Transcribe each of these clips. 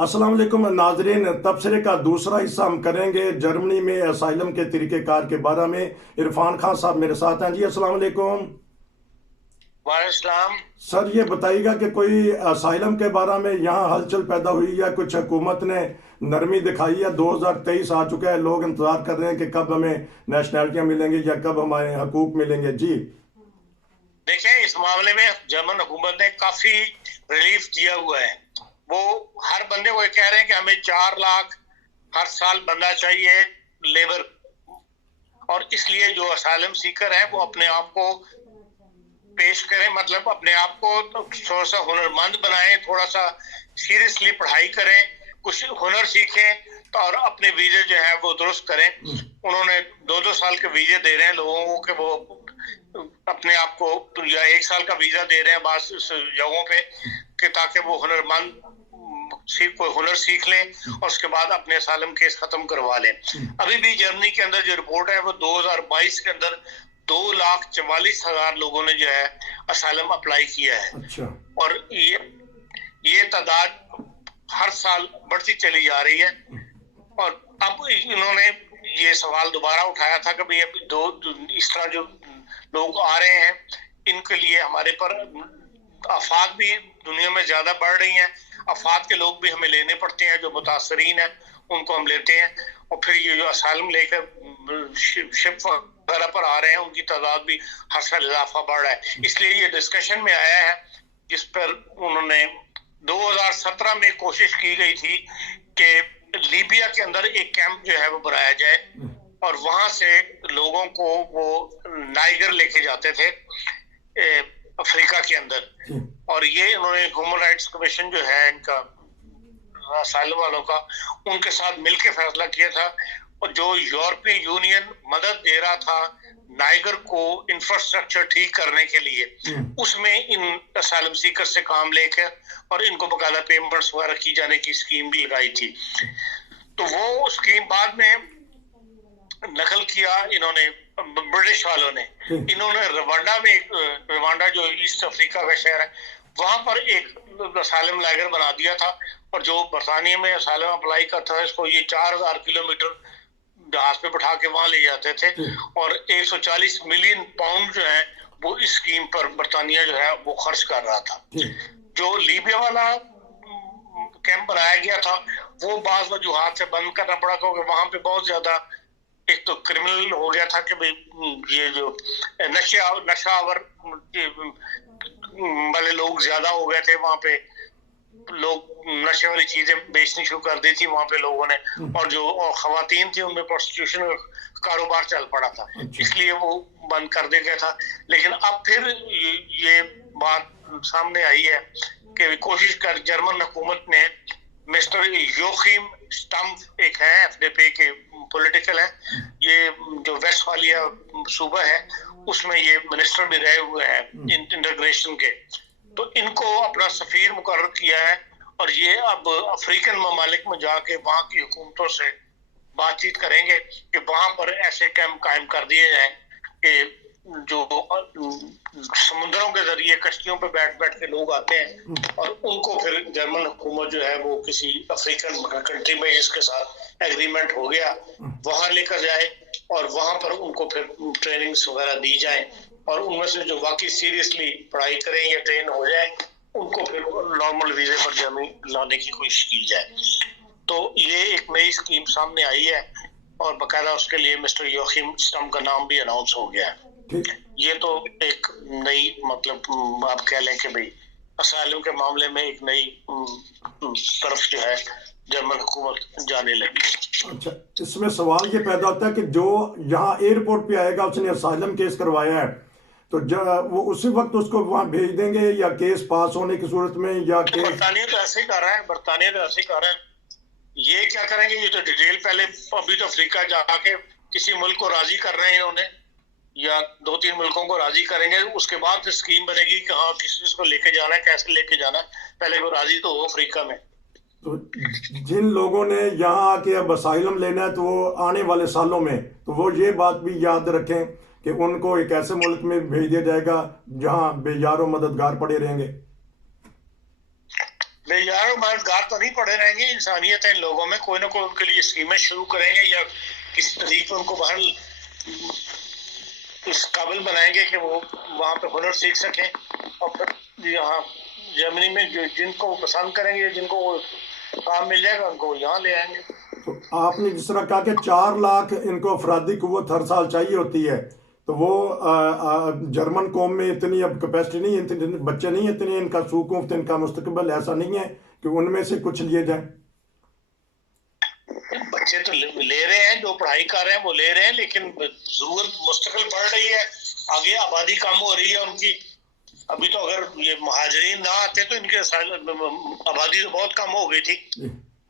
अस्सलाम वालेकुम नाजरीन। तबसरे का दूसरा हिस्सा हम करेंगे जर्मनी में असाइलम के तरीक़ेकार के बारे में। इरफान खान साहब मेरे साथ हैं जी। अस्सलाम वालेकुम वालेकुम। सर, ये बताइएगा कि कोई असाइलम के बारे में यहाँ हलचल पैदा हुई या कुछ हुकूमत ने नरमी दिखाई है? 2023 आ चुका है, लोग इंतजार कर रहे हैं कि कब हमें नेशनैलिटियाँ मिलेंगी या कब हमारे हकूक मिलेंगे जी। देखिए, इस मामले में जर्मन हुकूमत ने काफी रिलीफ दिया हुआ है। वो हर बंदे को ये कह रहे हैं कि हमें 4 लाख हर साल बंदा चाहिए लेबर, और इसलिए जो असाइलम सीकर है वो अपने आप को पेश करें, मतलब अपने आप को थोड़ा सा हुनरमंद बनाएं, थोड़ा सा सीरियसली पढ़ाई करें, कुछ हुनर सीखें तो और अपने वीजे जो है वो दुरुस्त करें। उन्होंने 2-2 साल के वीजे दे रहे हैं लोगों को कि वो अपने आप को, या 1 साल का वीजा दे रहे हैं बास जगहों पे कि ताकि वो हुनरमंद कोई हुनर सीख लें और उसके बाद अपने असाइलम केस खत्म करवा लें। अभी भी जर्मनी के अंदर जो रिपोर्ट है वो 2022 के अंदर 2,44,000 लोगों ने जो है असाइलम अप्लाई किया है। अच्छा। और ये तादाद हर साल बढ़ती चली जा रही है। और अब इन्होंने ये सवाल दोबारा उठाया था कि भाई अभी इस तरह जो लोग आ रहे हैं इनके लिए हमारे पर आफात भी दुनिया में ज्यादा बढ़ रही हैं। आफात के लोग भी हमें लेने पड़ते हैं, जो मुतासरीन हैं उनको हम लेते हैं, और फिर ये जो असाइलम लेकर शिप वगैरह पर आ रहे हैं उनकी तादाद भी हर साल इजाफा बढ़ रहा है। इसलिए ये डिस्कशन में आया है, जिस पर उन्होंने 2017 में कोशिश की गई थी कि लीबिया के अंदर एक कैंप जो है वो बनाया जाए और वहां से लोगों को वो नाइगर लेके जाते थे अफ्रीका के अंदर। और ये इन्होंने ह्यूमन राइट्स कमीशन जो है इनका असाइलम वालों का, उनके साथ मिलकर फैसला किया था। और जो यूरोपियन यूनियन मदद दे रहा था नाइगर को इंफ्रास्ट्रक्चर ठीक करने के लिए, उसमें इन असाइलम सीकर से काम लेकर और इनको बकायदा पेमेंट्स वगैरह की जाने की स्कीम भी लगाई थी। तो वो स्कीम बाद में नकल किया इन्होंने, ब्रिटिश वालों ने। इन्होंने रवांडा जो ईस्ट अफ्रीका का शहर है, वहां पर एक असाइलम लागर बना दिया था। और जो बरतानिया में असाइलम अप्लाई करता था, इसको ये 4,000 किलोमीटर जहाज पे बैठा के वहां ले जाते थे। और 140 मिलियन पाउंड जो है वो इस स्कीम पर बरतानिया जो है वो खर्च कर रहा था। जो लीबिया वाला कैंप बनाया गया था वो बाज़ वजूहात से बंद करना पड़ा, क्योंकि वहां पे बहुत ज्यादा एक तो क्रिमिनल हो गया था कि भाई ये जो नशावर वाले लोग ज्यादा हो गए थे वहां पे, लोग नशे वाली चीजें बेचनी शुरू कर दी थी वहां पे लोगों ने। और जो खवातीन थी उनमें प्रोस्टिट्यूशन का कारोबार चल पड़ा था, इसलिए वो बंद कर दिया गया था। लेकिन अब फिर ये बात सामने आई है कि कोशिश कर जर्मन हुकूमत ने, मिस्टर योखिम स्टम्फ एक है एफडीपी के पॉलिटिकल है, ये जो वेस्टफालिया सूबा है उसमें ये मिनिस्टर भी रहे हुए हैं इंटीग्रेशन के, तो इनको अपना सफीर मुकर्रर किया है। और ये अब अफ्रीकन ममालिक में जाके वहां की हुकूमतों से बातचीत करेंगे कि वहां पर ऐसे कैंप कायम कर दिए जाए कि जो समुद्रों के जरिए कश्तियों पे बैठ बैठ के लोग आते हैं और उनको फिर जर्मन हुकूमत जो है वो किसी अफ्रीकन कंट्री में जिसके साथ एग्रीमेंट हो गया वहां लेकर जाए और वहां पर उनको फिर ट्रेनिंग्स वगैरह दी जाए, और उनमें से जो वाकई सीरियसली पढ़ाई करें या ट्रेन हो जाए उनको फिर नॉर्मल वीजे पर जर्मनी लाने की कोशिश की जाए। तो ये एक नई स्कीम सामने आई है और बकायदा उसके लिए मिस्टर योखिम स्टम्फ का नाम भी अनाउंस हो गया है। ये तो एक नई, मतलब आप कह लें कि भाई असाइलम के मामले में एक नई तरफ जो है जर्मन हुकूमत जाने लगी। अच्छा, इसमें सवाल ये पैदा होता है कि जो यहाँ एयरपोर्ट पे आएगा उसने असाइलम केस करवाया है, तो वो उसी वक्त उसको वहाँ भेज देंगे या केस पास होने की सूरत में, या केस? बरतानिया तो ऐसे ही कर रहा है, बरतानिया तो ऐसे ही कर रहा है। ये क्या करेंगे, ये तो डिटेल पहले अभी तो अफ्रीका जाके किसी मुल्क को राजी कर रहे हैं इन्होंने, या 2-3 मुल्कों को राजी करेंगे, उसके बाद फिर स्कीम बनेगी कि हाँ किस चीज को लेके जाना है, कैसे लेके जाना है, पहले वो राजी तो हो अफ्रीका में। तो जिन लोगों ने यहाँ आके अब असाइलम लेना है तो वो आने वाले सालों में, तो वो ये बात भी याद रखें कि उनको एक ऐसे मुल्क में भेज दिया जाएगा जहाँ बेयारो मददगार पड़े रहेंगे। बेजार मददगार तो नहीं पड़े रहेंगे, इंसानियत है इन लोगों में, कोई ना कोई उनके लिए स्कीमें शुरू करेंगे या किसी तरीके उनको बाहर इस काबिल बनाएंगे कि वो वहाँ पे हुनर सीख सकें और फिर यहाँ जर्मनी में जिनको वो पसंद करेंगे, जिनको वो काम मिल जाएगा उनको यहाँ ले आएंगे। तो आपने जिस तरह कहा कि 4 लाख इनको अफरादी कुव्वत हर साल चाहिए होती है, तो वो जर्मन कौम में इतनी अब कैपेसिटी नहीं है, इतने बच्चे नहीं, इतने इनका सूकुफ्त, इनका मुस्तकबिल ऐसा नहीं है कि उनमें से कुछ लिए जाए। बच्चे तो ले रहे हैं, जो पढ़ाई कर रहे हैं वो ले रहे हैं, लेकिन जरूरत मुस्तकिल बढ़ रही है, आगे आबादी कम हो रही है उनकी। अभी तो अगर ये मुहाजिरीन ना आते तो इनके आबादी तो बहुत कम हो गई थी।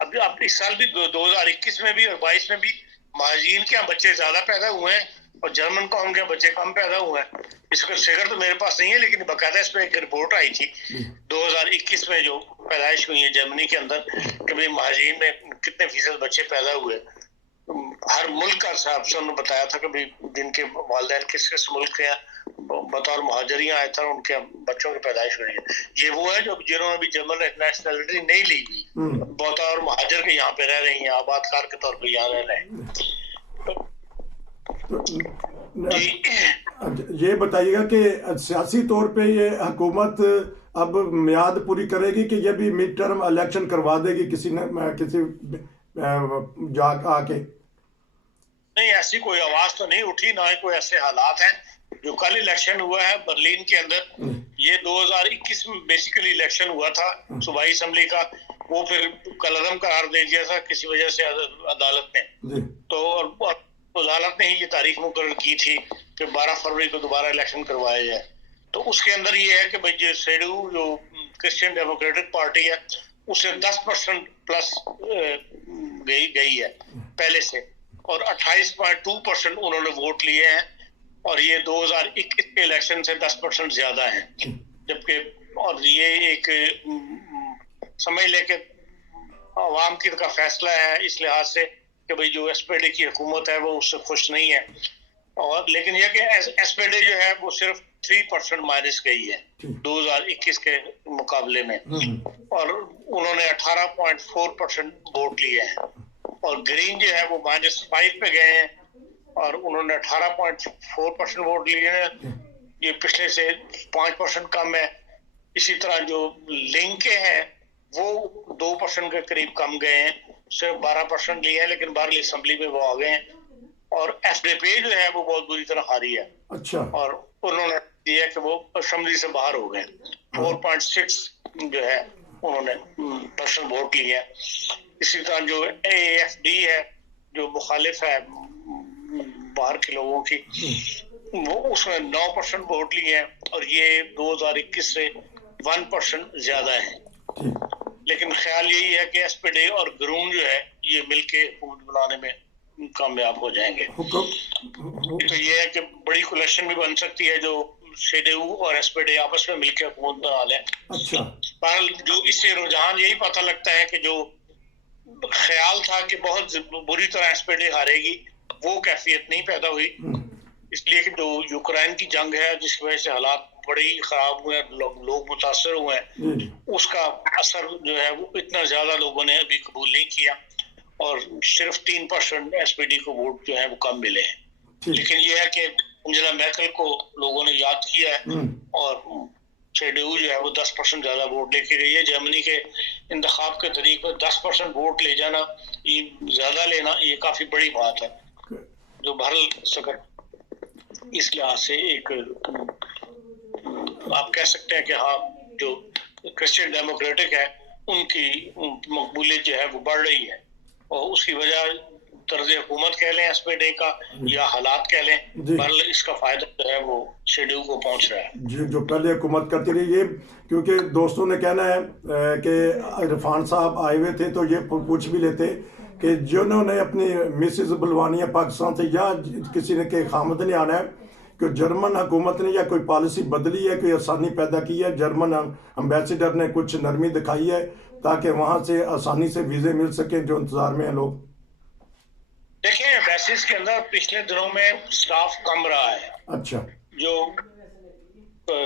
अब इस साल भी 2021 में भी और 22 में भी मुहाजिरीन के यहाँ बच्चे ज्यादा पैदा हुए हैं और जर्मन कौम के बच्चे कम पैदा हुए हैं। इसका फिगर तो मेरे पास नहीं है, लेकिन बाकायदा इस पर एक रिपोर्ट आई थी 2021 में जो पैदाइश हुई है जर्मनी के अंदर कि भाई मुहाजिरीन में कितने फीसद बच्चे पैदा हुए। हर मुल्क का हिसाब से उन्होंने बताया था कि भाई जिनके वालिदैन किस किस मुल्क के बतौर मुहाजिरियां आए थे उनके बच्चों की पैदाइश हुई है। ये वो है जो जिन्होंने भी जर्मन नेशनलिटी नहीं ली हुई, बतौर मुहाजिर के यहाँ पे रह रही हैं, आबादकार के तौर पे यहाँ रह रहे हैं। ये बताइएगा कि सियासी तौर पे ये हुकूमत अब मियाद पूरी करेगी कि ये भी मिड टर्म इलेक्शन करवा देगी किसी जा आके? नहीं, ऐसी कोई आवाज तो नहीं उठी, ना ही कोई ऐसे हालात हैं। जो कल इलेक्शन हुआ है बर्लिन के अंदर, ये 2021 में बेसिकली इलेक्शन हुआ था सूबाई असम्बली का, वो फिर कलअदम करार दे दिया था किसी वजह से अदालत ने। तो अदालत ने ही ये तारीख मुकर्रर की थी कि 12 फरवरी को दोबारा इलेक्शन करवाया जाए। तो उसके अंदर ये है कि भाई जो CDU जो क्रिश्चियन डेमोक्रेटिक पार्टी है उससे 10% प्लस गई है पहले से, और 28.2% उन्होंने वोट लिए हैं, और ये 2021 के इलेक्शन से 10% ज्यादा है। जबकि और ये एक समझ लेके आवाम की का फैसला है इस लिहाज से कि भाई जो SPD की हुकूमत है वो उससे खुश नहीं है। और लेकिन यह कि SPD जो है वो सिर्फ 3% माइनस गई है 2021 के मुकाबले में, और उन्होंने 18.4% वोट लिए हैं। और ग्रीन जो है वो -5 पे गए हैं और उन्होंने 18.4% वोट लिए हैं, ये पिछले से 5% कम है। इसी तरह जो लिंके हैं वो 2% के करीब कम गए हैं, सिर्फ 12% लिए हैं, लेकिन बाहरली असेंबली में वो आ गए हैं। और FDP जो है वो बहुत बुरी तरह हारी है। अच्छा। और उन्होंने दिया कि वो असेंबली से बाहर हो गए। 4.6 जो है उन्होंने % वोट लिए हैं। इसी तरह जो AFD है जो मुखालिफ है बाहर के लोगों की, वो उसमें 9% वोट लिए हैं, और ये 2021 से 1% ज्यादा है। लेकिन ख्याल यही है कि SPD और ग्रून जो है ये मिलके हुकूमत बनाने में कामयाब हो जाएंगे। तो ये है कि बड़ी कोलिशन भी बन सकती है जो CDU और SPD आपस में मिलकर हुकूमत बना लें। अच्छा। पर जो इससे रुझान यही पता लगता है कि जो ख्याल था कि बहुत बुरी तरह SPD हारेगी, वो कैफियत नहीं पैदा हुई। इसलिए कि जो यूक्रेन की जंग है जिसकी वजह से हालात बड़े ही खराब हुए, लोग मुतासर हुए हैं, उसका असर जो है वो इतना ज्यादा लोगों ने अभी कबूल नहीं किया, और सिर्फ 3% SPD को वोट जो है वो कम मिले हैं। लेकिन ये है कि अंजेला मैर्केल को लोगों ने याद किया है, और CDU जो है वो 10% ज्यादा वोट लेके गई है। जर्मनी के इंतखाब के तरीके पर 10% वोट ले जाना, ये ज्यादा लेना, ये काफी बड़ी बात है जो भर सके। इस लिहाज से एक आप कह सकते हैं कि हाँ, जो क्रिश्चियन डेमोक्रेटिक है उनकी मकबूलियत जो है वो बढ़ रही है, और उसकी वजह तर्ज हुकूमत कह लें SPD का या हालात कह लें, पर इसका फायदा जो है वो CDU को पहुंच रहा है जी। जो पहले हुकूमत करती रही, ये क्योंकि दोस्तों ने कहना है कि इरफान साहब आए हुए थे तो ये पूछ भी लेते कि जिन्होंने अपनी मिसेज बुलवानी है पाकिस्तान से, या किसी ने के खामद ने आना है कि जर्मन हुकूमत ने या कोई पॉलिसी बदली है, कोई आसानी पैदा की है, जर्मन एम्बेसडर ने कुछ नरमी दिखाई है ताकि वहां से आसानी से वीजे मिल सके जो इंतजार में है लोग? देखिए, एम्बेसीज के अंदर पिछले दिनों में स्टाफ कम रहा है। अच्छा। जो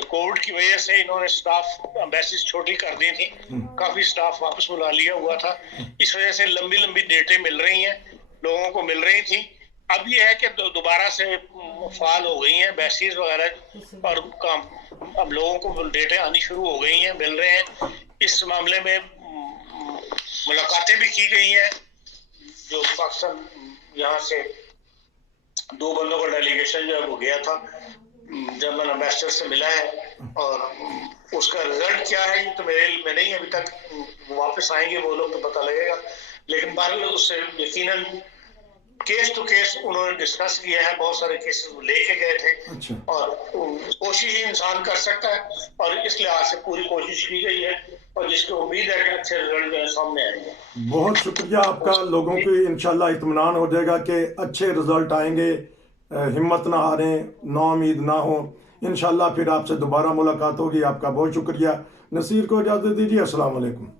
कोविड की वजह से इन्होंने स्टाफ एम्बेसीज छोटी कर दी थी, काफी स्टाफ वापस बुला लिया हुआ था। इस वजह से लंबी लंबी डेटें मिल रही हैं, लोगों को मिल रही थी। अब ये है कि दोबारा से फाल हो गई हैं एम्बेसीज वगैरह, और अब लोगों को डेटें आनी शुरू हो गई हैं, मिल रहे हैं। इस मामले में मुलाकातें भी की गई हैं। जो पाकिस्तान यहाँ से 2 बंदों का डेलीगेशन जो है वो गया था, जर्मन एम्बेसडर से मिला है, और उसका रिजल्ट क्या है ये तो मेरे में नहीं अभी तक। वापस आएंगे वो लोग तो पता लगेगा। लेकिन बहरहाल उससे यकीनन केस टू केस उन्होंने डिस्कस किया है, बहुत सारे केसेस लेके गए थे। अच्छा। और कोशिश ही इंसान कर सकता है, और इस लिहाज से पूरी कोशिश की गई है, और जिसकी उम्मीद है कि अच्छे रिजल्ट जो है सामने आएंगे। बहुत शुक्रिया आपका। लोगों को इंशाल्लाह इत्मीनान हो जाएगा कि अच्छे रिजल्ट आएंगे। हिम्मत ना हारें, नाउमीद ना हो। इंशाल्लाह फिर आपसे दोबारा मुलाकात होगी। आपका बहुत शुक्रिया। नसीर को इजाज़त दीजिए। अस्सलाम वालेकुम।